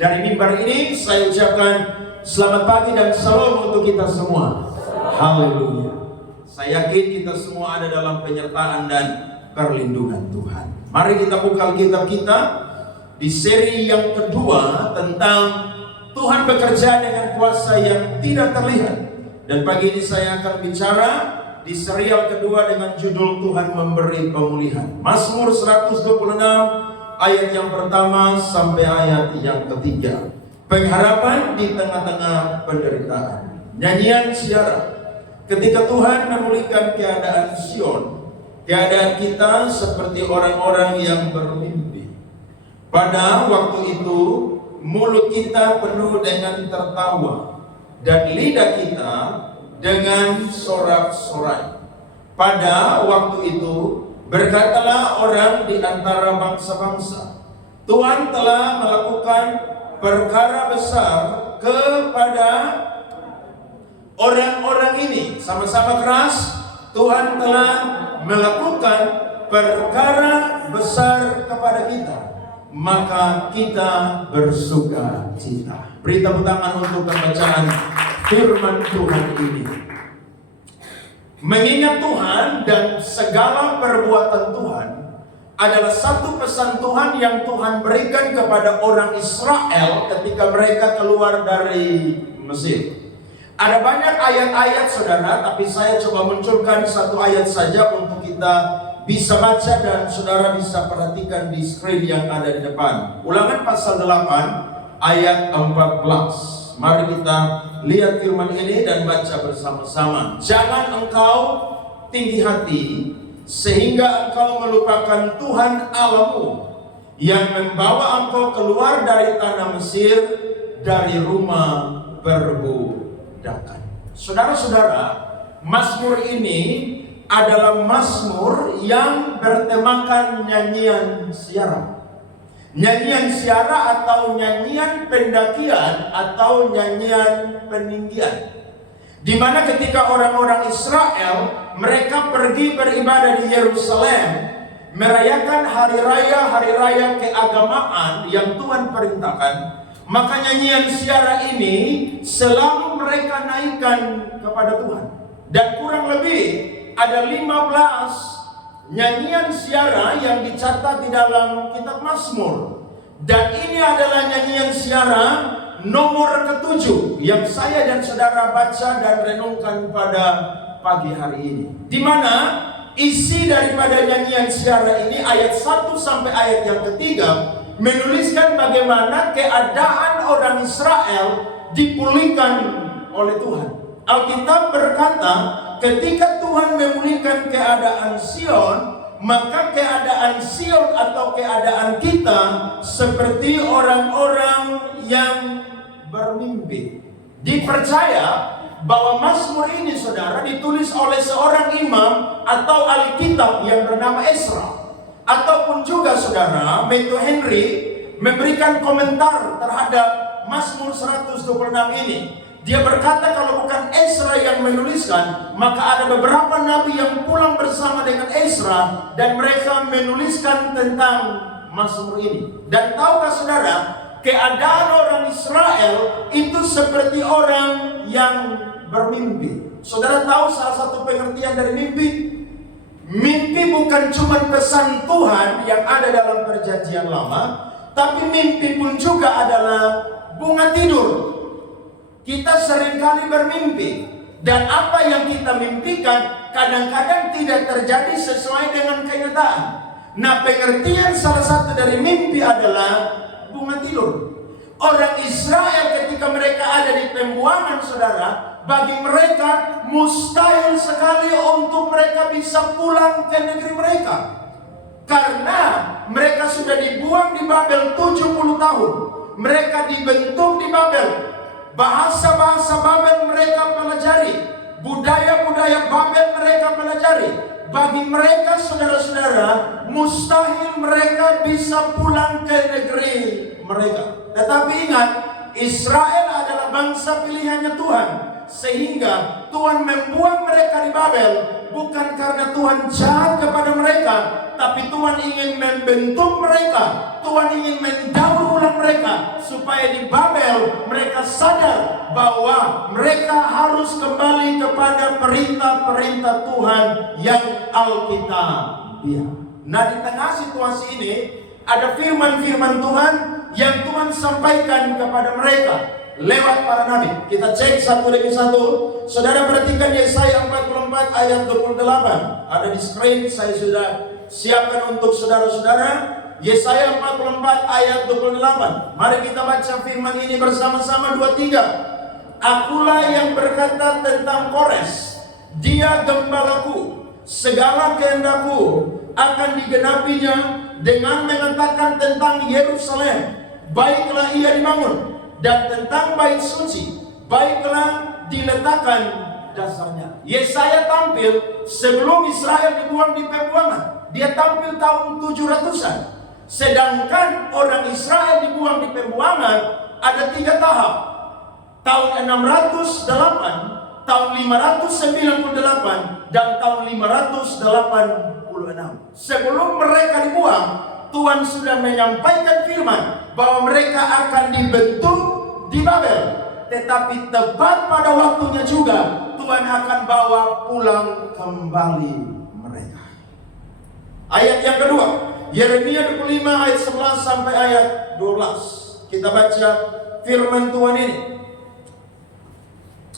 Dari mimbar ini saya ucapkan selamat pagi dan salam untuk kita semua. Haleluya. Saya yakin kita semua ada dalam penyertaan dan perlindungan Tuhan. Mari kita buka Alkitab kita di seri yang kedua tentang Tuhan bekerja dengan kuasa yang tidak terlihat. Dan pagi ini saya akan bicara di serial kedua dengan judul Tuhan memberi pemulihan. Mazmur 126 ayat yang pertama sampai ayat yang ketiga. Pengharapan di tengah-tengah penderitaan. Nyanyian siara. Ketika Tuhan memulihkan keadaan Sion, keadaan kita seperti orang-orang yang bermimpi. Pada waktu itu mulut kita penuh dengan tertawa dan lidah kita dengan sorak-sorai. Pada waktu itu berkatalah orang di antara bangsa-bangsa, Tuhan telah melakukan perkara besar kepada orang-orang ini. Sama-sama keras, Tuhan telah melakukan perkara besar kepada kita, maka kita bersuka cita. Beri tepuk tangan untuk pembacaan firman Tuhan ini. Mengingat Tuhan dan segala perbuatan Tuhan adalah satu pesan Tuhan yang Tuhan berikan kepada orang Israel ketika mereka keluar dari Mesir. Ada banyak ayat-ayat saudara, tapi saya coba munculkan satu ayat saja untuk kita bisa baca dan saudara bisa perhatikan di screen yang ada di depan. Ulangan pasal 8 ayat 14. Mari kita lihat firman ini dan baca bersama-sama. Jangan engkau tinggi hati sehingga engkau melupakan Tuhan Allahmu yang membawa engkau keluar dari tanah Mesir, dari rumah perbudakan. Saudara-saudara, Mazmur ini adalah Mazmur yang bertemakan nyanyian siara. Nyanyian siara atau nyanyian pendakian atau nyanyian peninggian, di mana ketika orang-orang Israel mereka pergi beribadah di Yerusalem, merayakan hari raya keagamaan yang Tuhan perintahkan, maka nyanyian siara ini selalu mereka naikkan kepada Tuhan. Dan kurang lebih ada 15 nyanyian siara yang dicatat di dalam kitab Mazmur. Dan ini adalah nyanyian siara nomor ke-7 yang saya dan saudara baca dan renungkan pada pagi hari ini. Di mana isi daripada nyanyian siara ini ayat 1 sampai ayat yang ketiga menuliskan bagaimana keadaan orang Israel dipulihkan oleh Tuhan. Alkitab berkata, ketika Tuhan memulihkan keadaan Sion, maka keadaan Sion atau keadaan kita seperti orang-orang yang bermimpi. Dipercaya bahwa Mazmur ini saudara ditulis oleh seorang imam atau ahli kitab yang bernama Ezra. Ataupun juga saudara, Matthew Henry memberikan komentar terhadap Mazmur 126 ini. Dia berkata kalau bukan Ezra yang menuliskan, maka ada beberapa nabi yang pulang bersama dengan Ezra dan mereka menuliskan tentang Mazmur ini. Dan tahukah saudara, keadaan orang Israel itu seperti orang yang bermimpi. Saudara tahu salah satu pengertian dari mimpi? Mimpi bukan cuma pesan Tuhan yang ada dalam perjanjian lama, tapi mimpi pun juga adalah bunga tidur. Kita seringkali bermimpi, dan apa yang kita mimpikan kadang-kadang tidak terjadi sesuai dengan kenyataan. Nah, pengertian salah satu dari mimpi adalah bunga tidur. Orang Israel ketika mereka ada di pembuangan saudara, bagi mereka mustahil sekali untuk mereka bisa pulang ke negeri mereka. Karena mereka sudah dibuang di Babel 70 tahun. Mereka dibentuk di Babel. Bahasa-bahasa Babel mereka pelajari, budaya-budaya Babel mereka pelajari. Bagi mereka saudara-saudara, mustahil mereka bisa pulang ke negeri mereka. Tetapi ingat, Israel adalah bangsa pilihannya Tuhan. Sehingga Tuhan membuang mereka di Babel bukan karena Tuhan jahat kepada mereka, tapi Tuhan ingin membentuk mereka. Tuhan ingin mendaur ulang mereka supaya di Babel mereka sadar bahwa mereka harus kembali kepada perintah-perintah Tuhan yang Alkitabiah. Nah, di tengah situasi ini ada firman-firman Tuhan yang Tuhan sampaikan kepada mereka lewat para nabi. Kita cek satu demi satu. Saudara perhatikan Yesaya 44 ayat 28. Ada di screen, saya sudah siapkan untuk saudara-saudara. Yesaya 44 ayat 28. Mari kita baca firman ini bersama-sama 23. Akulah yang berkata tentang Kores, dia gembalaku, segala kehendakku akan digenapinya, dengan mengatakan tentang Yerusalem, baiklah ia dibangun, dan tentang bait suci, baiklah diletakkan dasarnya. Yesaya tampil sebelum Israel dibuang di pembuangan. Dia tampil tahun 700-an. Sedangkan orang Israel dibuang di pembuangan ada 3 tahap. Tahun 608, tahun 598, dan tahun 586. Sebelum mereka dibuang, Tuhan sudah menyampaikan firman bahwa mereka akan dibentuk di Babel. Tetapi tepat pada waktunya juga Tuhan akan bawa pulang kembali mereka. Ayat yang kedua, Yeremia 25 ayat 11 sampai ayat 12. Kita baca firman Tuhan ini.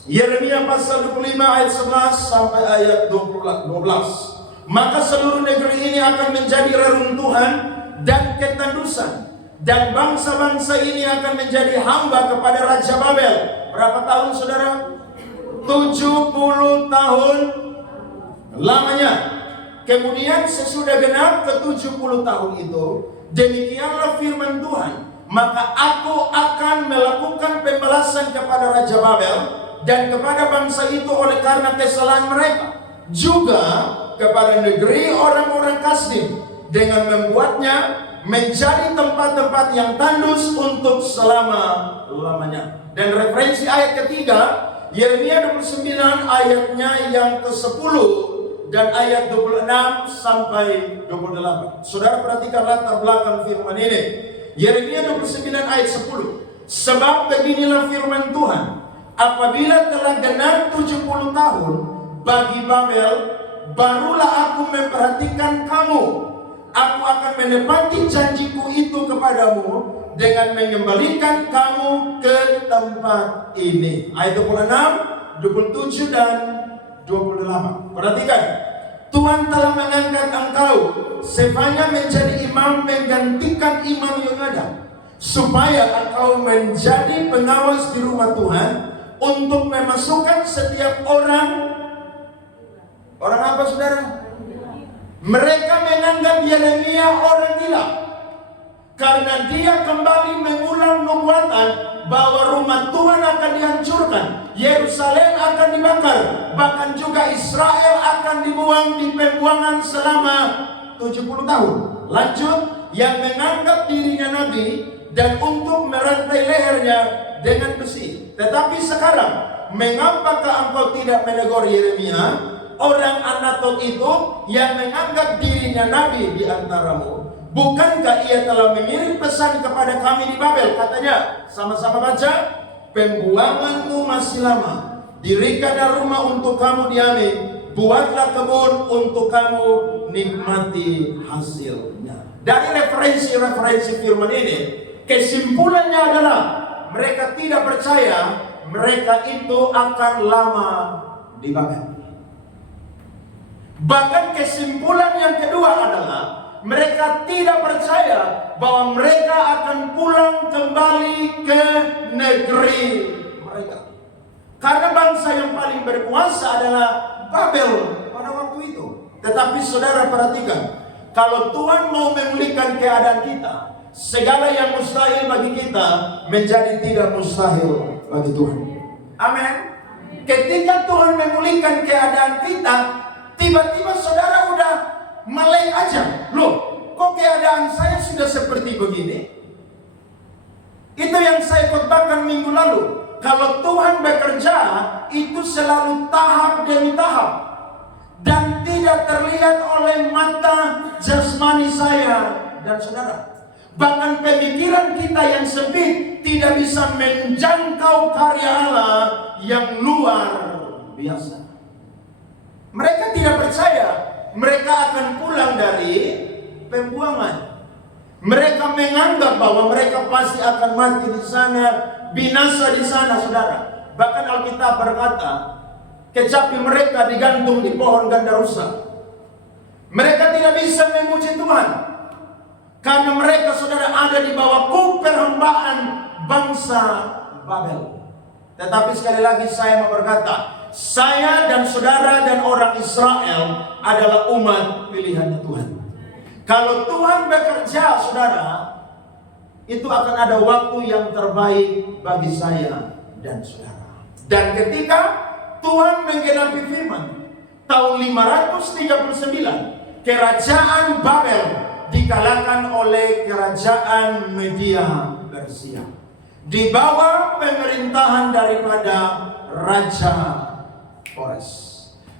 Yeremia pasal 25 ayat 11 sampai ayat 12. Maka seluruh negeri ini akan menjadi reruntuhan dan ketandusan, dan bangsa-bangsa ini akan menjadi hamba kepada Raja Babel. Berapa tahun saudara? 70 tahun lamanya. Kemudian sesudah genap ke 70 tahun itu, demikianlah firman Tuhan, maka aku akan melakukan pembalasan kepada Raja Babel dan kepada bangsa itu oleh karena kesalahan mereka, juga kepada negeri orang-orang Kasdim, dengan membuatnya menjadi tempat-tempat yang tandus untuk selama-lamanya. Dan referensi ayat ketiga, Yeremia 29 ayatnya yang ke-10 dan ayat 26 sampai 28. Saudara perhatikan latar belakang firman ini. Yeremia 29 ayat 10. Sebab beginilah firman Tuhan, apabila telah genap 70 tahun bagi Babel, barulah aku memperhatikan kamu. Aku akan menepati janjiku itu kepadamu dengan mengembalikan kamu ke tempat ini. Ayat 26, 27 dan 28. Perhatikan. Tuhan telah mengangkat engkau Sefanya menjadi imam menggantikan imam yang ada, supaya engkau menjadi pengawas di rumah Tuhan untuk memasukkan setiap orang apa saudara? Mereka menganggap Yeremia orang gila karena dia kembali mengulang nubuatan bahwa rumah Tuhan akan dihancurkan, Yerusalem akan dibakar, bahkan juga Israel akan dibuang di pembuangan selama 70 tahun. Lanjut, yang menganggap dirinya nabi dan untuk merantai lehernya dengan besi. Tetapi sekarang, mengapakah engkau tidak menegur Yeremia, orang Anatot itu yang menganggap dirinya nabi di antaramu? Bukankah ia telah mengirim pesan kepada kami di Babel? Katanya, sama-sama baca. Pembuanganmu masih lama, dirikanlah rumah untuk kamu diami, buatlah kebun untuk kamu nikmati hasilnya. Dari referensi firman ini, kesimpulannya adalah mereka tidak percaya mereka itu akan lama di Babel. Bahkan kesimpulan yang kedua adalah mereka tidak percaya bahwa mereka akan pulang kembali ke negeri mereka. Karena bangsa yang paling berkuasa adalah Babel pada waktu itu. Tetapi saudara perhatikan, kalau Tuhan mau memulihkan keadaan kita, segala yang mustahil bagi kita menjadi tidak mustahil bagi Tuhan. Amin. Ketika Tuhan memulihkan keadaan kita, tiba-tiba saudara udah melek aja. Loh, kok keadaan saya sudah seperti begini? Itu yang saya khotbahkan minggu lalu. kalau Tuhan bekerja, itu selalu tahap demi tahap. Dan tidak terlihat oleh mata jasmani saya dan saudara. Bahkan pemikiran kita yang sempit tidak bisa menjangkau karya Allah yang luar biasa. Mereka tidak percaya mereka akan pulang dari pembuangan. Mereka menganggap bahwa mereka pasti akan mati di sana, binasa di sana, saudara. Bahkan Alkitab berkata, kecapi mereka digantung di pohon gandarusa. Mereka tidak bisa memuji Tuhan karena mereka, saudara, ada di bawah perhambaan bangsa Babel. Tetapi sekali lagi saya mau berkata, saya dan saudara dan orang Israel adalah umat pilihan Tuhan. Kalau Tuhan bekerja, saudara, itu akan ada waktu yang terbaik bagi saya dan saudara. Dan ketika Tuhan menggenapi firman, tahun 539, kerajaan Babel dikalahkan oleh kerajaan Media Persia. Di bawah pemerintahan daripada Raja Kores.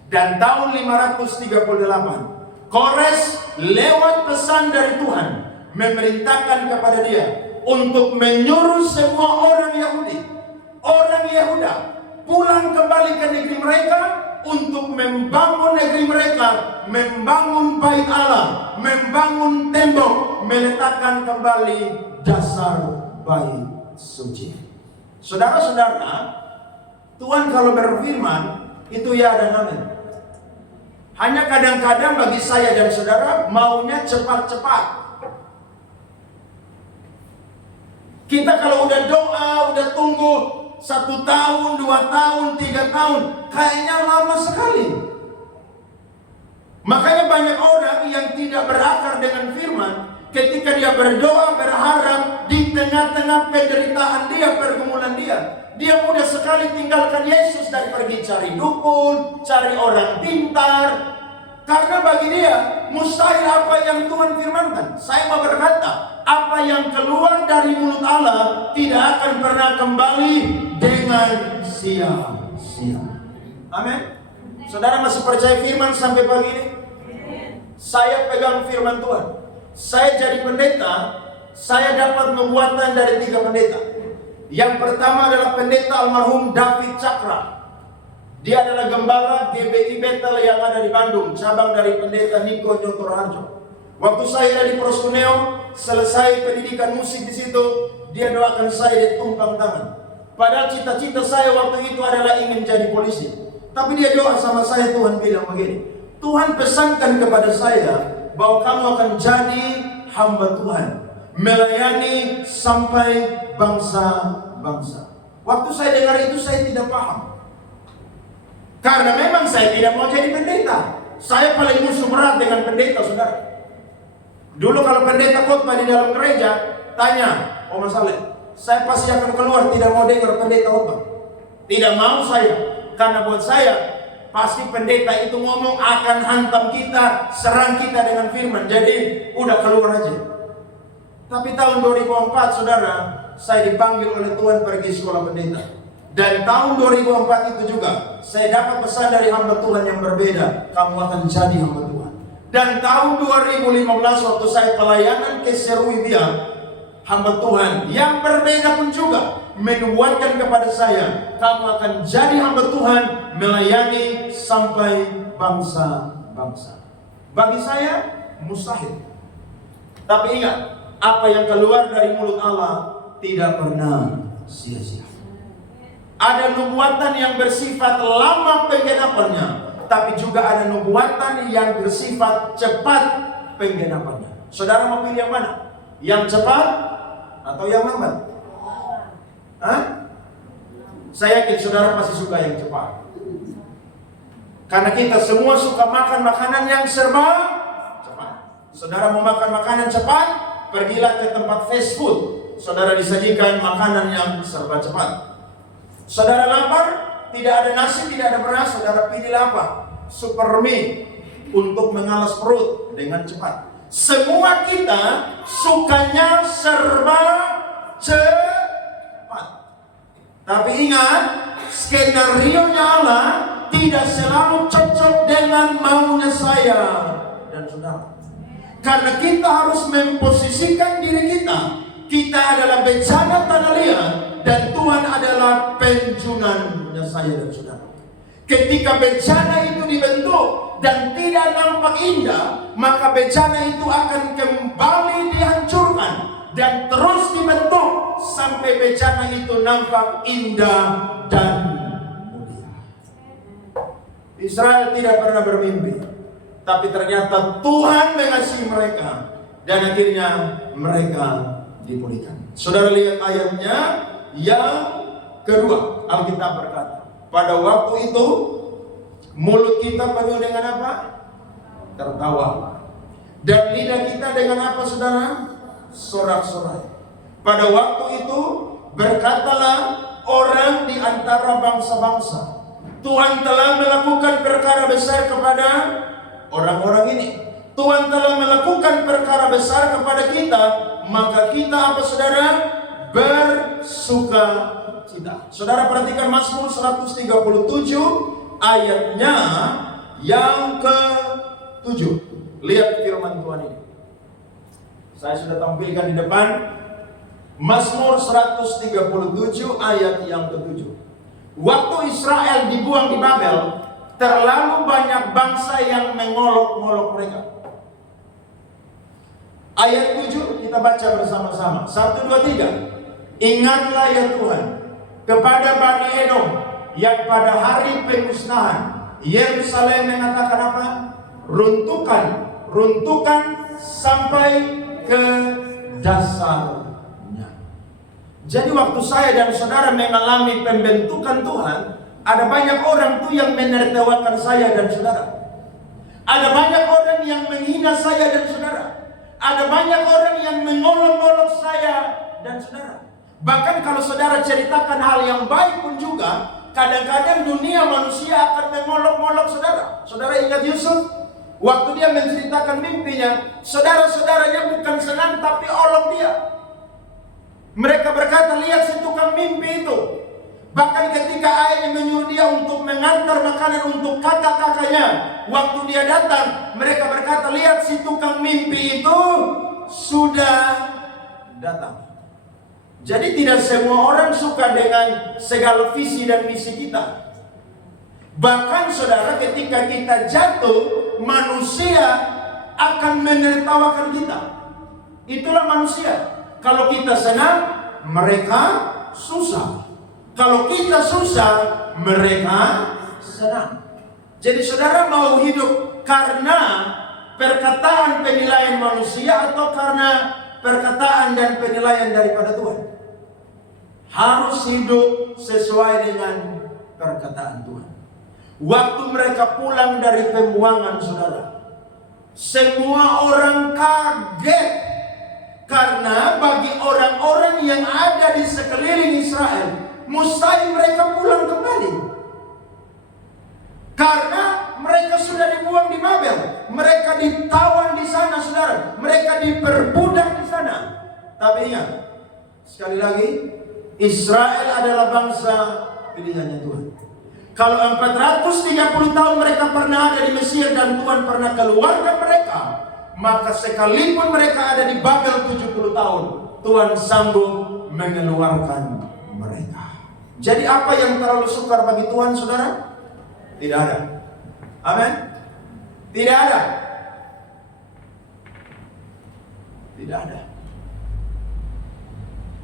Dan tahun 538, Kores lewat pesan dari Tuhan memerintahkan kepada dia untuk menyuruh semua orang Yahudi, orang Yehuda, pulang kembali ke negeri mereka untuk membangun negeri mereka, membangun bait Allah, membangun tembok, meletakkan kembali dasar bait suci. Saudara-saudara, Tuhan kalau berfirman itu ya dan amin. Hanya kadang-kadang bagi saya dan saudara maunya cepat-cepat. Kita kalau udah doa, udah tunggu 1 tahun, 2 tahun, 3 tahun, kayaknya lama sekali. Makanya banyak orang yang tidak berakar dengan firman, ketika dia berdoa, berharap di tengah-tengah penderitaan dia, pergumulan dia mudah sekali tinggalkan Yesus dan pergi cari dukun, cari orang pintar. Karena bagi dia mustahil apa yang Tuhan firmankan. Saya mau berkata, apa yang keluar dari mulut Allah tidak akan pernah kembali dengan sia-sia. Amin. Saudara masih percaya firman sampai pagi ini? Saya pegang firman Tuhan. Saya jadi pendeta, saya dapat nubuatan dari 3 pendeta. Yang pertama adalah pendeta almarhum David Cakra. Dia adalah gembala GBI Bethel yang ada di Bandung, cabang dari pendeta Niko Jotorharjo. Waktu saya ada di Proskuneo, selesai pendidikan musik di situ, dia doakan saya, dia tumpang tangan. Padahal cita-cita saya waktu itu adalah ingin jadi polisi. Tapi dia doa sama saya, Tuhan bilang begini, Tuhan pesankan kepada saya bahwa kamu akan jadi hamba Tuhan, melayani sampai bangsa-bangsa. Waktu saya dengar itu saya tidak paham. Karena memang saya tidak mau jadi pendeta. Saya paling musuh berat dengan pendeta, saudara. Dulu kalau pendeta khotbah di dalam gereja, tanya, Om Saleh, saya pasti akan keluar, tidak mau dengar pendeta khotbah. Tidak mau saya. Karena buat saya, pasti pendeta itu ngomong akan hantam kita, serang kita dengan firman. Jadi udah keluar aja. Tapi tahun 2004, saudara, saya dipanggil oleh Tuhan pergi sekolah pendeta. Dan tahun 2004 itu juga saya dapat pesan dari hamba Tuhan yang berbeda, kamu akan jadi hamba Tuhan. Dan tahun 2015 waktu saya pelayanan ke Seruibia, hamba Tuhan yang berbeda pun juga menubuatkan kepada saya, kamu akan jadi hamba Tuhan, melayani sampai bangsa-bangsa. Bagi saya mustahil. Tapi ingat, apa yang keluar dari mulut Allah tidak pernah sia-sia. Ada nubuatan yang bersifat lama penggenapannya, tapi juga ada nubuatan yang bersifat cepat penggenapannya. Saudara mau pilih yang mana? Yang cepat atau yang lambat? Hah? Saya yakin saudara pasti suka yang cepat. Karena kita semua suka makan makanan yang serba cepat. Saudara mau makan makanan cepat, pergilah ke tempat fast food. Saudara disajikan makanan yang serba cepat. Saudara lapar, tidak ada nasi, tidak ada beras, saudara pilih apa? Super mie untuk mengalas perut dengan cepat. Semua kita sukanya serba cepat. Tapi ingat, skenario-nya Allah tidak selalu cocok dengan maunya saya dan saudara. Karena kita harus memposisikan diri kita. Kita adalah bencana tanah liat dan Tuhan adalah penjunannya saya dan saudara. Ketika bencana itu dibentuk dan tidak nampak indah, maka bencana itu akan kembali dihancurkan dan terus dibentuk sampai bencana itu nampak indah dan mulia. Israel tidak pernah bermimpi, tapi ternyata Tuhan mengasihi mereka dan akhirnya mereka dipulihkan. Saudara lihat ayatnya yang kedua. Alkitab berkata, pada waktu itu mulut kita penuh dengan apa? Tertawa. Dan lidah kita dengan apa, saudara? Sorak-sorai. Pada waktu itu berkatalah orang di antara bangsa-bangsa, Tuhan telah melakukan perkara besar kepada orang-orang ini. Tuhan telah melakukan perkara besar kepada kita, maka kita apa, saudara? Bersuka cita. Saudara perhatikan Mazmur 137 ayatnya yang ke-7. Lihat firman Tuhan ini. Saya sudah tampilkan di depan. Mazmur 137 ayat yang ke-7. Waktu Israel dibuang di Babel, terlalu banyak bangsa yang mengolok-olok mereka. Ayat 7 kita baca bersama-sama. 1, 2, 3. Ingatlah ya Tuhan kepada Bani Edom yang pada hari pemusnahan Yerusalem mengatakan apa? Runtuhkan, runtuhkan sampai ke dasarnya. Jadi waktu saya dan saudara mengalami pembentukan Tuhan, ada banyak orang tuh yang menertawakan saya dan saudara. Ada banyak orang yang menghina saya dan saudara. Ada banyak orang yang mengolok-olok saya dan saudara. Bahkan kalau saudara ceritakan hal yang baik pun juga, kadang-kadang dunia manusia akan mengolok-olok saudara. Saudara ingat Yusuf? Waktu dia menceritakan mimpinya, saudara-saudaranya bukan senang tapi olok dia. Mereka berkata, lihat si tukang mimpi itu. Bahkan ketika ayahnya menyuruh dia untuk mengantar makanan untuk kakak-kakaknya, waktu dia datang, mereka berkata, lihat si tukang mimpi itu sudah datang. Jadi tidak semua orang suka dengan segala visi dan misi kita. Bahkan saudara, ketika kita jatuh, manusia akan menertawakan kita. Itulah manusia. Kalau kita senang, mereka susah. Kalau kita susah, mereka senang. Jadi saudara mau hidup karena perkataan penilaian manusia atau karena perkataan dan penilaian daripada Tuhan? Harus hidup sesuai dengan perkataan Tuhan. Waktu mereka pulang dari pembuangan, saudara, semua orang kaget. Karena bagi orang-orang yang ada di sekeliling Israel, mustahil mereka pulang kembali. Karena mereka sudah dibuang di Babel. Mereka ditawan di sana, saudara. Mereka diperbudak di sana. Tapi ingat, sekali lagi, Israel adalah bangsa pilihannya Tuhan. Kalau 430 tahun mereka pernah ada di Mesir dan Tuhan pernah keluarkan mereka, maka sekalipun mereka ada di Babel 70 tahun, Tuhan sanggup mengeluarkan mereka. Jadi apa yang terlalu sukar bagi Tuhan, saudara? Tidak ada. Amin? Tidak ada. Tidak ada.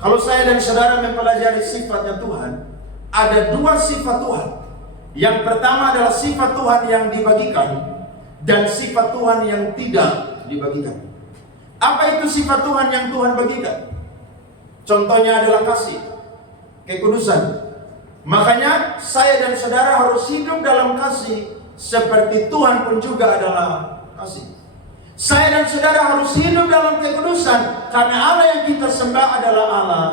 Kalau saya dan saudara mempelajari sifatnya Tuhan, ada dua sifat Tuhan. Yang pertama adalah sifat Tuhan yang dibagikan dan sifat Tuhan yang tidak dibagikan. Apa itu sifat Tuhan yang Tuhan bagikan? Contohnya adalah kasih, kekudusan. Makanya saya dan saudara harus hidup dalam kasih seperti Tuhan pun juga adalah kasih. Saya dan saudara harus hidup dalam kekudusan karena Allah yang kita sembah adalah Allah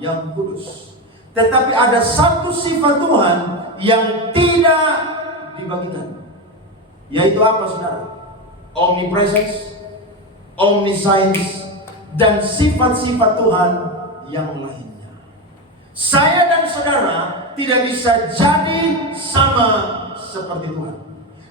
yang kudus. Tetapi ada satu sifat Tuhan yang tidak dibagikan. Yaitu apa, saudara? Omnipresence, omniscience, dan sifat-sifat Tuhan yang lainnya. Saya dan saudara tidak bisa jadi sama seperti Tuhan.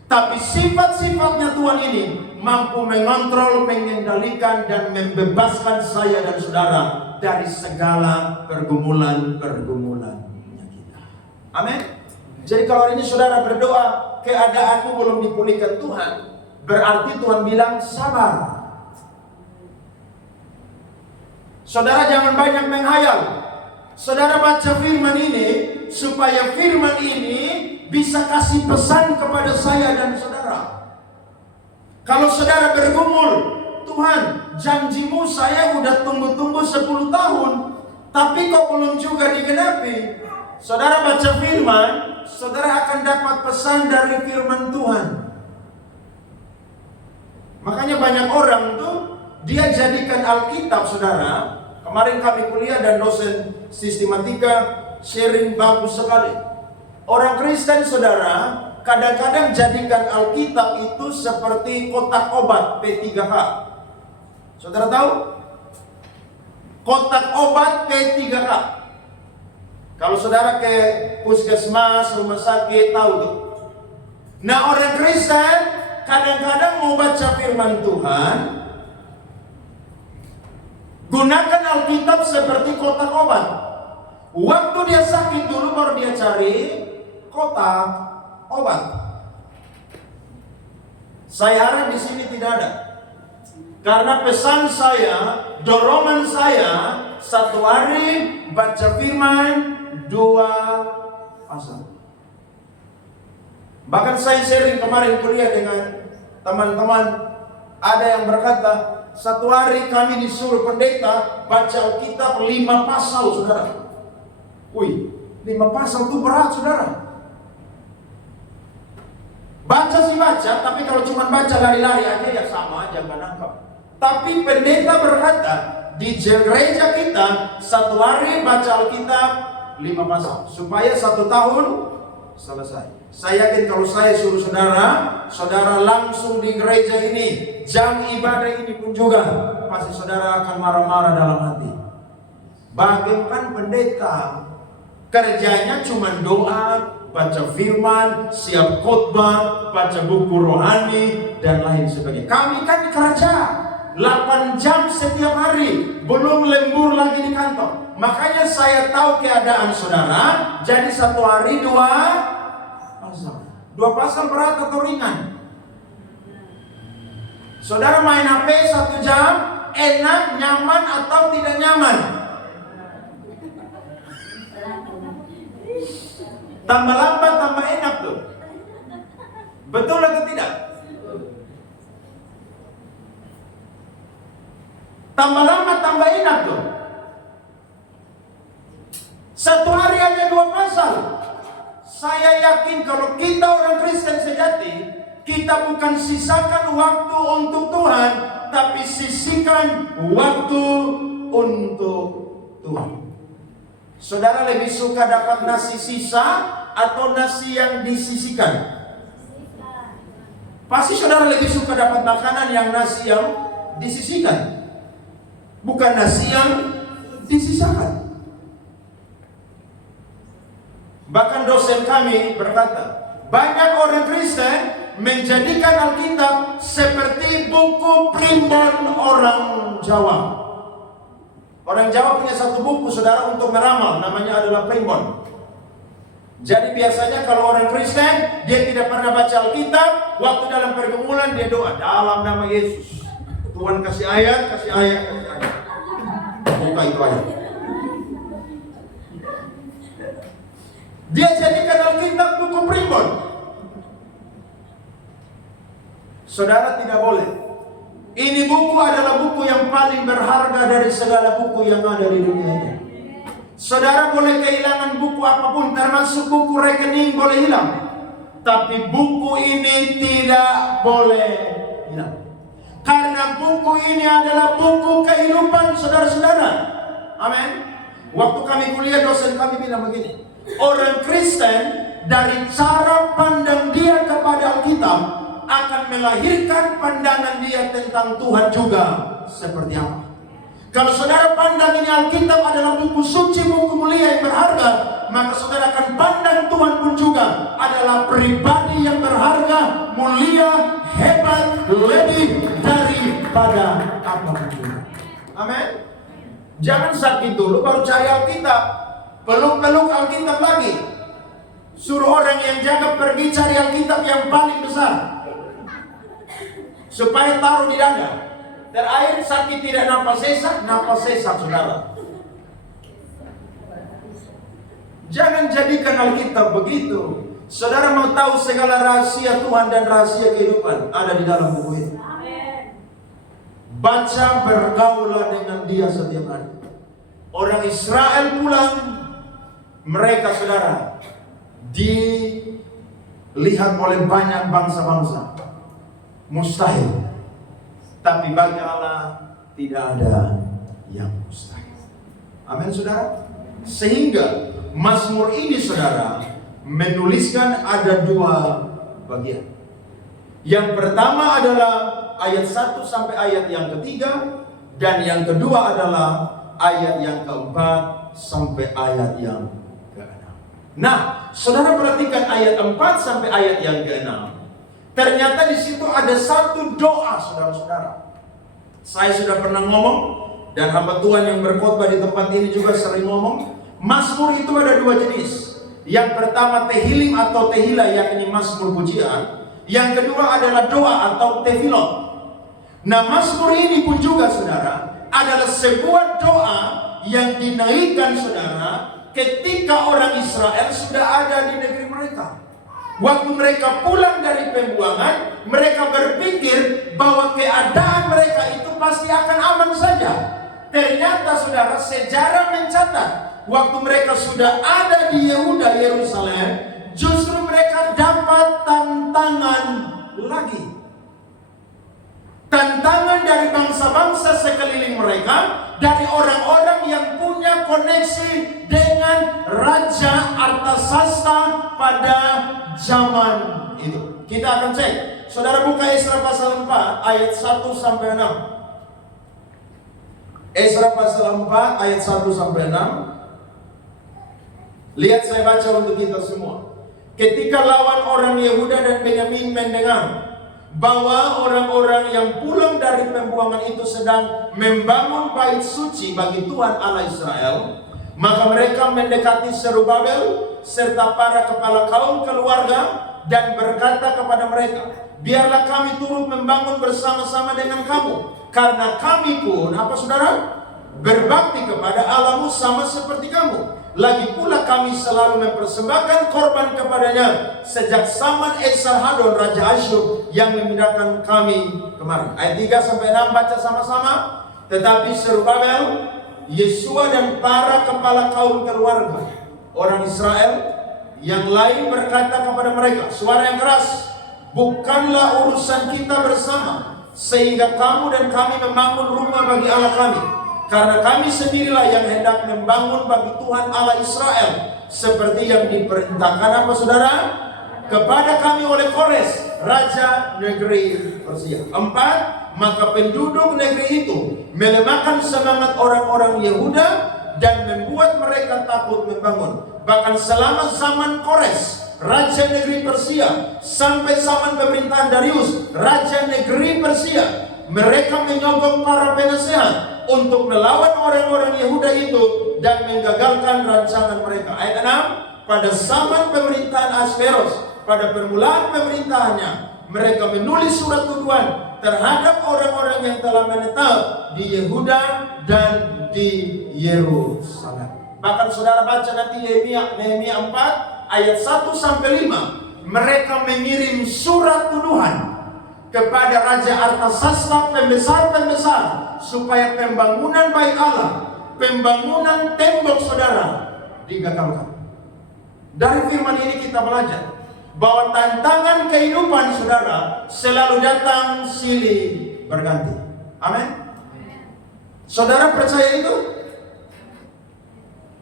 Tapi sifat-sifatnya Tuhan ini mampu mengontrol, mengendalikan, dan membebaskan saya dan saudara dari segala pergumulan-pergumulannya kita. Amin. Jadi kalau hari ini saudara berdoa, keadaanmu belum dipulihkan Tuhan, berarti Tuhan bilang sabar. Saudara jangan banyak menghayal. Saudara baca firman ini supaya firman ini bisa kasih pesan kepada saya dan saudara. Kalau saudara bergumul, Tuhan, janjimu saya udah tunggu-tunggu 10 tahun, tapi kok belum juga digenapi. Saudara baca firman, saudara akan dapat pesan dari firman Tuhan. Makanya banyak orang tuh, dia jadikan Alkitab, saudara. Kemarin kami kuliah dan dosen sistematika sharing bagus sekali. Orang Kristen, saudara, kadang-kadang jadikan Alkitab itu seperti kotak obat P3K. Saudara tahu? Kotak obat P3K. Kalau saudara ke puskesmas, rumah sakit, tahu tuh. Nah, orang Kristen kadang-kadang mau baca firman Tuhan, gunakan Alkitab seperti kotak obat. Waktu dia sakit dulu baru dia cari kotak obat. Saya harap di sini tidak ada. Karena pesan saya, dorongan saya, satu hari baca firman 2 pasal. Bahkan saya sharing kemarin kuliah dengan teman-teman, ada yang berkata, satu hari kami disuruh pendeta baca Alkitab 5 pasal, saudara. Wih, 5 pasal itu berat, saudara. Baca sih baca, tapi kalau cuma baca lari-lari aja ya sama aja, nggak nangkap. Tapi pendeta berkata, di gereja kita satu hari baca Alkitab 5 pasal, supaya 1 tahun selesai. Saya yakin kalau saya suruh saudara, saudara langsung di gereja ini, jam ibadah ini pun juga, pasti saudara akan marah-marah dalam hati. Bagaimana pendeta? Kerjanya cuma doa, baca firman, siap khotbah, baca buku rohani, dan lain sebagainya. Kami kan kerja 8 jam setiap hari, belum lembur lagi di kantor. Makanya saya tahu keadaan saudara. Jadi satu hari 2 pasal. 2 pasal berat atau ringan? Saudara main HP 1 jam, enak, nyaman atau tidak nyaman? Tambah lambat, tambah enak tuh. Betul atau tidak? Tambah lambat, tambah enak tuh. Satu hari hanya 2 pasal. Saya yakin kalau kita orang Kristen sejati, kita bukan sisakan waktu untuk Tuhan, tapi sisihkan waktu untuk Tuhan. Saudara lebih suka dapat nasi sisa atau nasi yang disisihkan? Pasti saudara lebih suka dapat makanan yang nasi yang disisihkan, bukan nasi yang disisakan. Bahkan dosen kami berkata, banyak orang Kristen menjadikan Alkitab seperti buku primbon orang Jawa. Orang Jawa punya satu buku, saudara, untuk meramal, namanya adalah primbon. Jadi biasanya kalau orang Kristen, dia tidak pernah baca Alkitab, waktu dalam pergumulan dia doa, dalam nama Yesus. Tuhan kasih ayat, kasih ayat, kasih ayat. Buka itu ayat. Dia jadikan Alkitab buku primbon. Saudara tidak boleh. Ini buku adalah buku yang paling berharga dari segala buku yang ada di dunia ini. Saudara boleh kehilangan buku apapun, termasuk buku rekening boleh hilang, tapi buku ini tidak boleh hilang. Karena buku ini adalah buku kehidupan saudara-saudara. Amin. Waktu kami kuliah, dosen kami bilang begini, orang Kristen dari cara pandang dia kepada Alkitab akan melahirkan pandangan dia tentang Tuhan juga seperti apa. Kalau saudara pandang ini Alkitab adalah buku suci, buku mulia yang berharga, maka saudara akan pandang Tuhan pun juga adalah pribadi yang berharga, mulia, hebat, lebih daripada apapun juga. Amin. Jangan sakit dulu baru cari Alkitab, peluk-peluk Alkitab lagi. Suruh orang yang jaga pergi cari Alkitab yang paling besar, supaya taruh di dada. Terakhir sakit tidak napas sesak saudara. Jangan jadikan Alkitab begitu. Saudara mau tahu segala rahasia Tuhan dan rahasia kehidupan ada di dalam buku ini. Baca, bergaulah dengan dia setiap hari. Orang Israel pulang, mereka saudara dilihat oleh banyak bangsa-bangsa. Mustahil. Tapi bagi Allah tidak ada yang mustahil. Amin saudara. Sehingga Mazmur ini saudara menuliskan ada dua bagian. Yang pertama adalah ayat 1 sampai ayat yang ketiga, dan yang kedua adalah ayat yang keempat sampai ayat yang keenam. Nah, saudara perhatikan ayat 4 sampai ayat yang keenam. Ternyata di situ ada satu doa, saudara-saudara. Saya sudah pernah ngomong, dan hamba Tuhan yang berkhotbah di tempat ini juga sering ngomong, Mazmur itu ada dua jenis. Yang pertama tehillim atau tehila, yakni Mazmur pujian. Yang kedua adalah doa atau tefilot. Nah, Mazmur ini pun juga saudara adalah sebuah doa yang dinaikkan saudara ketika orang Israel sudah ada di negeri mereka. Waktu mereka pulang dari pembuangan, mereka berpikir bahwa keadaan mereka itu pasti akan aman saja. Ternyata saudara, sejarah mencatat waktu mereka sudah ada di Yehuda, Yerusalem, justru mereka dapat tantangan lagi. Tantangan dari bangsa-bangsa sekeliling mereka, dari orang-orang yang punya koneksi dengan Raja Artasasta pada zaman itu. Kita akan cek. Saudara buka Esra pasal 4 ayat 1 sampai 6. Esra pasal 4 ayat 1 sampai 6. Lihat, saya baca untuk kita semua. Ketika lawan orang Yehuda dan Benyamin mendengar bahwa orang-orang yang pulang dari pembuangan itu sedang membangun bait suci bagi Tuhan Allah Israel, maka mereka mendekati Zerubabel serta para kepala kaum keluarga dan berkata kepada mereka, biarlah kami turut membangun bersama-sama dengan kamu, karena kami pun, apa saudara? Berbakti kepada Allahmu sama seperti kamu. Lagi pula kami selalu mempersembahkan korban kepadanya sejak zaman Esarhadon Raja Asyur yang memindahkan kami kemari. Ayat 3 sampai 6 baca sama-sama. Tetapi Zerubabel, Yesua dan para kepala kaum keluarga orang Israel yang lain berkata kepada mereka, suara yang keras, bukanlah urusan kita bersama sehingga kamu dan kami membangun rumah bagi Allah kami. Karena kami sendirilah yang hendak membangun bagi Tuhan Allah Israel, seperti yang diperintahkan apa saudara? Kepada kami oleh Kores, Raja negeri Persia. 4. Maka penduduk negeri itu melemahkan semangat orang-orang Yehuda dan membuat mereka takut membangun. Bahkan selama zaman Kores, Raja negeri Persia, sampai zaman pemerintahan Darius, Raja negeri Persia, mereka menyogok para penasehat untuk melawan orang-orang Yehuda itu dan menggagalkan rancangan mereka. Ayat 6, pada zaman pemerintahan Asveros, pada permulaan pemerintahannya, mereka menulis surat tuduhan terhadap orang-orang yang telah menetap di Yehuda dan di Yerusalem. Bahkan saudara baca nanti Nehemia 4 ayat 1 sampai 5, mereka mengirim surat tuduhan kepada Raja Artasasta, pembesar-pembesar, supaya pembangunan bait Allah, pembangunan tembok saudara digagalkan. Dari firman ini kita belajar bahwa tantangan kehidupan saudara selalu datang silih berganti. Amin. Saudara percaya itu?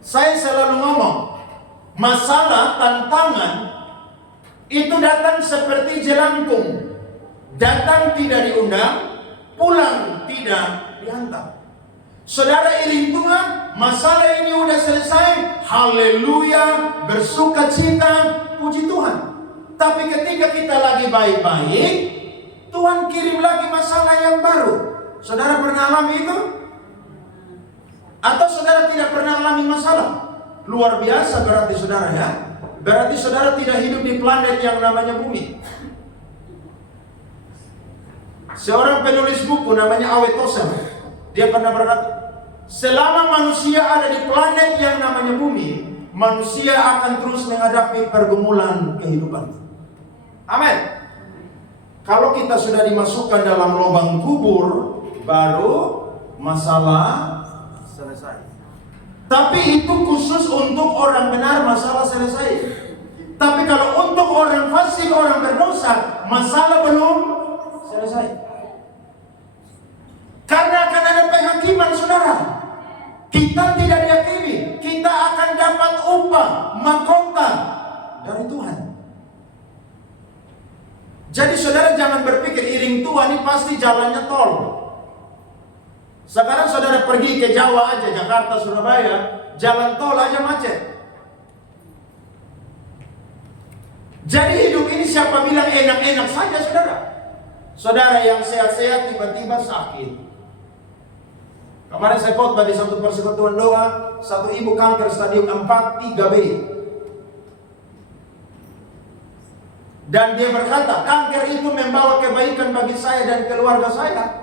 Saya selalu ngomong, masalah tantangan itu datang seperti jelangkung. Datang tidak diundang, pulang tidak dihantar. Saudara iring Tuhan, masalah ini udah selesai, haleluya, bersuka cita, puji Tuhan. Tapi ketika kita lagi baik-baik, Tuhan kirim lagi masalah yang baru. Saudara pernah alami itu? Atau saudara tidak pernah alami masalah? Luar biasa berarti saudara ya. Berarti saudara tidak hidup di planet yang namanya bumi. Seorang penulis buku namanya Awe Tozer, dia pernah berkata, selama manusia ada di planet yang namanya bumi, manusia akan terus menghadapi pergumulan kehidupan. Amin. Kalau kita sudah dimasukkan dalam lubang kubur, baru masalah selesai. Tapi itu khusus untuk orang benar, masalah selesai. Tapi kalau untuk orang fasik, orang berdosa, masalah belum selesai. Karena akan ada penghakiman saudara. Kita tidak dihakimi, kita akan dapat upah, mahkota dari Tuhan. Jadi saudara jangan berpikir iring tua ini pasti jalannya tol. Sekarang saudara pergi ke Jawa aja, Jakarta, Surabaya, jalan tol aja macet. Jadi hidup ini siapa bilang enak-enak saja saudara? Saudara yang sehat-sehat tiba-tiba sakit. Kemarin saya khotbah di satu persekutuan doa, satu ibu kanker stadium 4 3B. Dan dia berkata, kanker itu membawa kebaikan bagi saya dan keluarga saya.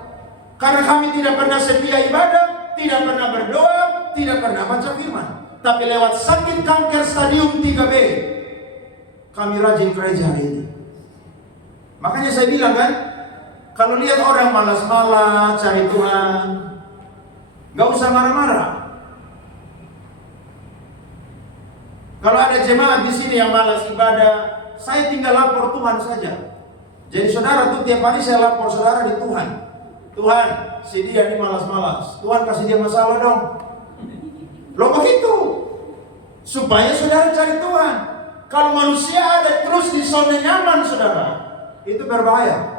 Karena kami tidak pernah setia ibadah, tidak pernah berdoa, tidak pernah baca firman. Tapi lewat sakit kanker stadium 3B, kami rajin gereja hari ini. Makanya saya bilang kan, kalau lihat orang malas-malas cari Tuhan, gak usah marah-marah. Kalau ada jemaat di sini yang malas ibadah, saya tinggal lapor Tuhan saja. Jadi saudara tuh tiap hari saya lapor saudara di Tuhan. Tuhan, si dia ini malas-malas. Tuhan kasih dia masalah dong. Loh begitu. Supaya saudara cari Tuhan. Kalau manusia ada terus di zona nyaman saudara, itu berbahaya.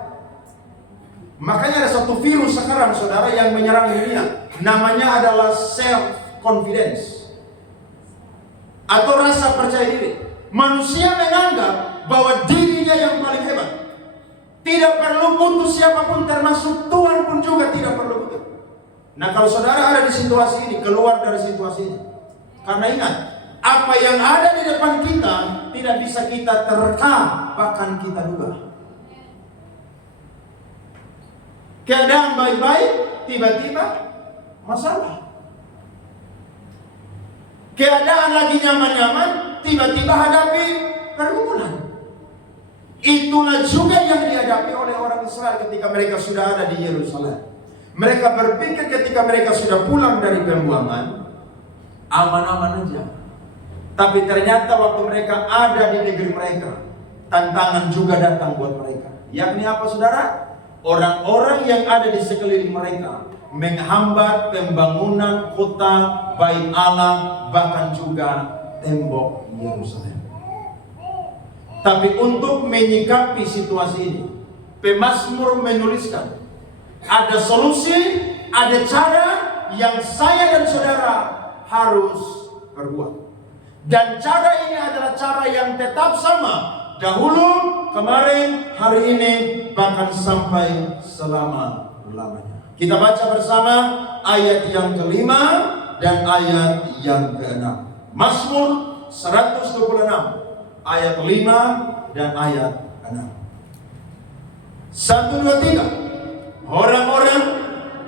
Makanya ada satu virus sekarang saudara yang menyerang dunia. Namanya adalah self-confidence atau rasa percaya diri. Manusia menganggap bahwa dirinya yang paling hebat. Tidak perlu butuh siapapun, termasuk Tuhan pun juga tidak perlu butuh. Nah kalau saudara ada di situasi ini, keluar dari situasi ini. Karena ingat, apa yang ada di depan kita tidak bisa kita terka, bahkan kita duga. Keadaan baik-baik, tiba-tiba masalah. Keadaan lagi nyaman-nyaman, tiba-tiba hadapi pergumulan. Itulah juga yang dihadapi oleh orang Israel ketika mereka sudah ada di Yerusalem. Mereka berpikir ketika mereka sudah pulang dari pembuangan, aman-aman aja. Tapi ternyata waktu mereka ada di negeri mereka, tantangan juga datang buat mereka. Yakni apa saudara? Orang-orang yang ada di sekeliling mereka menghambat pembangunan kota bait Allah, bahkan juga tembok Yerusalem. Tapi untuk menyikapi situasi ini, pemazmur menuliskan ada solusi, ada cara yang saya dan saudara harus perbuat. Dan cara ini adalah cara yang tetap sama. Dahulu, kemarin, hari ini, bahkan sampai selama-lamanya. Kita baca bersama ayat yang kelima dan ayat yang keenam. Mazmur 126, ayat 5 dan ayat 6. 1, 2, 3. Orang-orang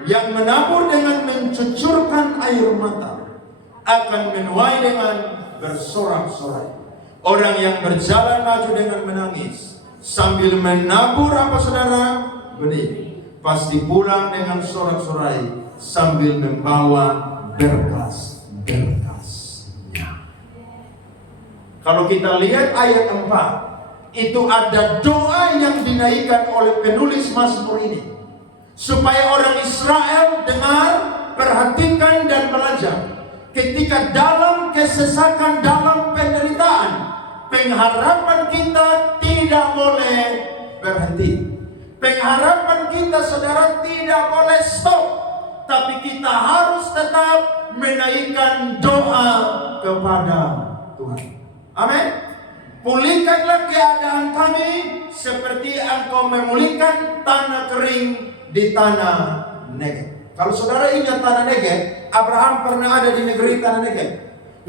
yang menabur dengan mencucurkan air mata akan menuai dengan bersorak-sorai. Orang yang berjalan maju dengan menangis sambil menabur apa saudara? Benih. Pasti pulang dengan sorak-sorai sambil membawa berkas-berkasnya. Kalau kita lihat ayat 4, itu ada doa yang dinaikkan oleh penulis Mazmur ini. Supaya orang Israel dengar, perhatikan dan belajar. Ketika dalam kesesakan, dalam penderitaan, pengharapan kita tidak boleh berhenti. Pengharapan kita saudara tidak boleh stop. tapi kita harus tetap menaikkan doa kepada Tuhan. Amin. Pulihkanlah keadaan kami seperti Engkau memulihkan tanah kering di tanah Negeb. Kalau saudara ingat tanah Negeb, Abraham pernah ada di negeri tanah Negeb.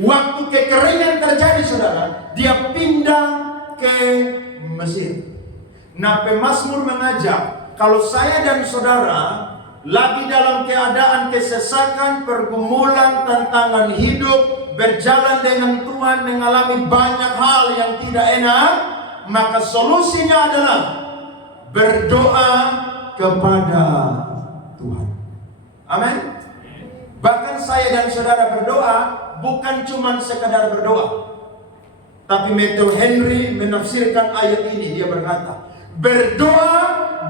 Waktu kekeringan terjadi, saudara, dia pindah ke Mesir. Nah, pemazmur mengajak, kalau saya dan saudara lagi dalam keadaan kesesakan, pergumulan, tantangan hidup, berjalan dengan Tuhan, mengalami banyak hal yang tidak enak, maka solusinya adalah berdoa kepada Tuhan. Amin. Bahkan saya dan saudara berdoa bukan cuma sekadar berdoa, tapi Matthew Henry menafsirkan ayat ini. Dia berkata, berdoa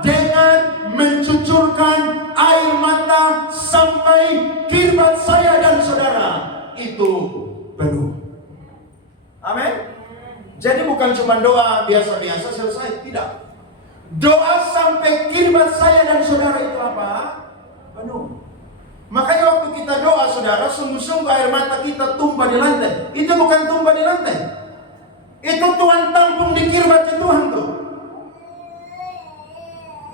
dengan mencucurkan air mata sampai kiribat saya dan saudara itu penuh. Amin. Jadi bukan cuma doa biasa-biasa selesai, tidak. Doa sampai kiribat saya dan saudara itu apa? Penuh. Makanya waktu kita doa, saudara, sungguh-sungguh air mata kita tumpah di lantai. Itu bukan tumpah di lantai, itu Tuhan tampung di kiribat Tuhan tuh.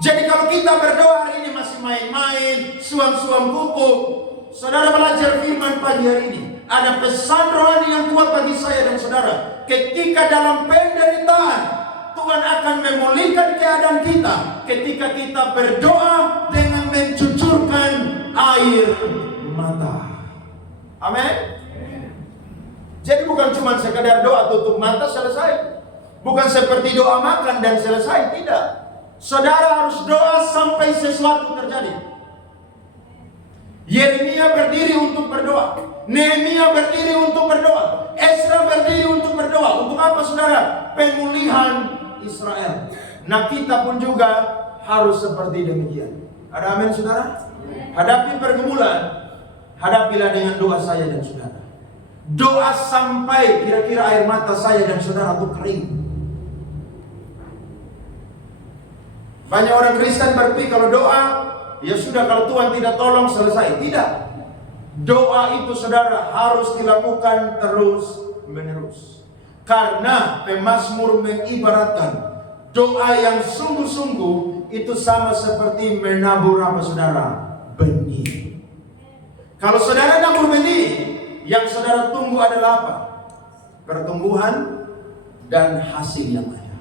Jadi kalau kita berdoa hari ini masih main-main, suam-suam kuku, saudara belajar firman pagi hari ini, ada pesan rohani yang kuat bagi saya dan saudara. Ketika dalam penderitaan, Tuhan akan memulihkan keadaan kita ketika kita berdoa dengan mencucurkan air mata. Amin. Jadi bukan cuma sekadar doa tutup mata selesai. Bukan seperti doa makan dan selesai, tidak. Saudara harus doa sampai sesuatu terjadi. Yeremia berdiri untuk berdoa, Nehemia berdiri untuk berdoa, Ezra berdiri untuk berdoa. Untuk apa, saudara? Pemulihan Israel. Nah, kita pun juga harus seperti demikian. Ada amin, saudara? Hadapi pergumulan, hadapilah dengan doa saya dan saudara. Doa sampai kira-kira air mata saya dan saudara itu kering. Banyak orang Kristen berpikir kalau doa, ya sudah, kalau Tuhan tidak tolong selesai. Tidak. Doa itu, saudara, harus dilakukan terus menerus. Karena pemazmur mengibaratkan doa yang sungguh-sungguh itu sama seperti menabur apa, saudara? Benih. Kalau saudara nabur benih, yang saudara tunggu adalah apa? Pertumbuhan dan hasil yang ada.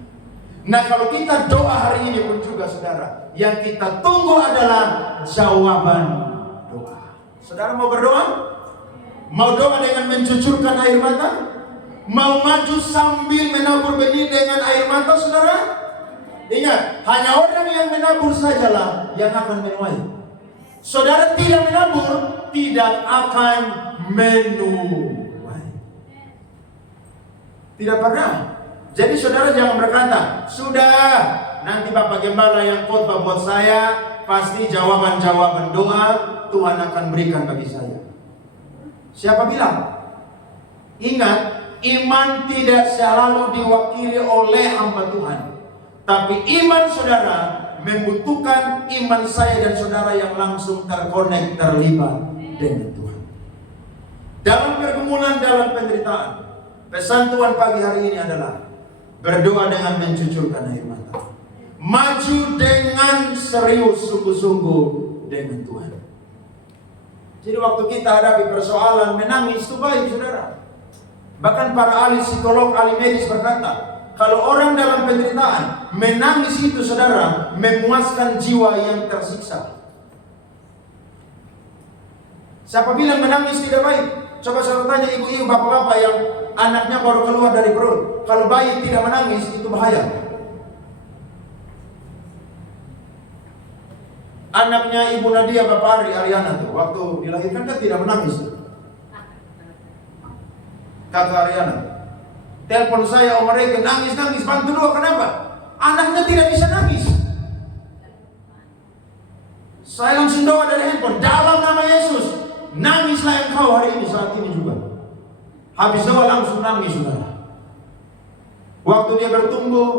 Nah, kalau kita doa hari ini pun juga, saudara, yang kita tunggu adalah jawaban doa. Saudara mau berdoa? Mau doa dengan mencucurkan air mata? Mau maju sambil menabur benih dengan air mata, saudara? Ingat, hanya orang yang menabur sajalah yang akan menuai. Saudara tidak menabur, tidak akan menuai. Tidak pernah. Jadi saudara jangan berkata, sudah, nanti Bapak Gembala yang khotbah buat saya, pasti jawaban-jawaban doa Tuhan akan berikan bagi saya. Siapa bilang? Ingat, iman tidak selalu diwakili oleh hamba Tuhan. Tapi iman saudara membutuhkan iman saya dan saudara yang langsung terkonek, terlibat dengan Tuhan. Dalam pergumulan, dalam penderitaan, pesan Tuhan pagi hari ini adalah berdoa dengan mencucurkan air mata. Maju dengan serius, sungguh-sungguh dengan Tuhan. Jadi waktu kita hadapi persoalan, menangis itu baik, saudara. Bahkan para ahli psikolog, ahli medis berkata, kalau orang dalam penderitaan menangis itu, saudara, memuaskan jiwa yang tersiksa. Siapa bilang menangis tidak baik? Coba saya tanya ibu-ibu, bapak-bapak yang anaknya baru keluar dari perut. Kalau bayi tidak menangis, itu bahaya. Anaknya Ibu Nadia, Bapak Ariana tuh, waktu dilahirkan kan tidak menangis. Kakak Ariana telepon saya, Om Regen, nangis, bantu doa. Kenapa? Anaknya tidak bisa nangis. Saya langsung doa dari handphone, dalam nama Yesus, nangislah engkau hari ini, saat ini juga. Habis doa langsung nangis, saudara. Waktu dia bertumbuh,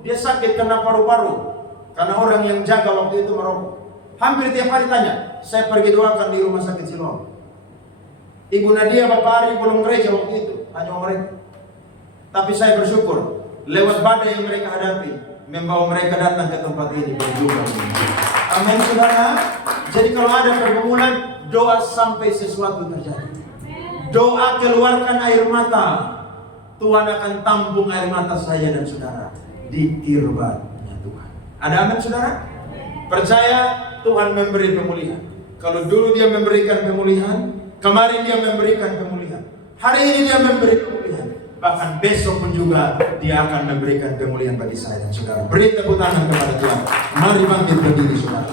dia sakit kena paru-paru, karena orang yang jaga waktu itu merokok. Hampir tiap hari tanya, saya pergi doakan di rumah sakit Siloam. Ibu Nadia, Bapak Ari belum gereja waktu itu, hanya mereka. Tapi saya bersyukur, lewat badai yang mereka hadapi, membawa mereka datang ke tempat ini berjumpa. Amin, saudara. Jadi kalau ada pergumulan, doa sampai sesuatu terjadi. Doa keluarkan air mata. Tuhan akan tampung air mata saya dan saudara di tirbannya Tuhan. Ada amin, saudara? Percaya Tuhan memberi pemulihan. Kalau dulu Dia memberikan pemulihan, kemarin Dia memberikan pemulihan, hari ini Dia memberi pemulihan, bahkan besok pun juga Dia akan memberikan pemulihan bagi saya dan saudara. Beri tepuk tangan kepada Tuhan. Mari bangkit berdiri, saudara.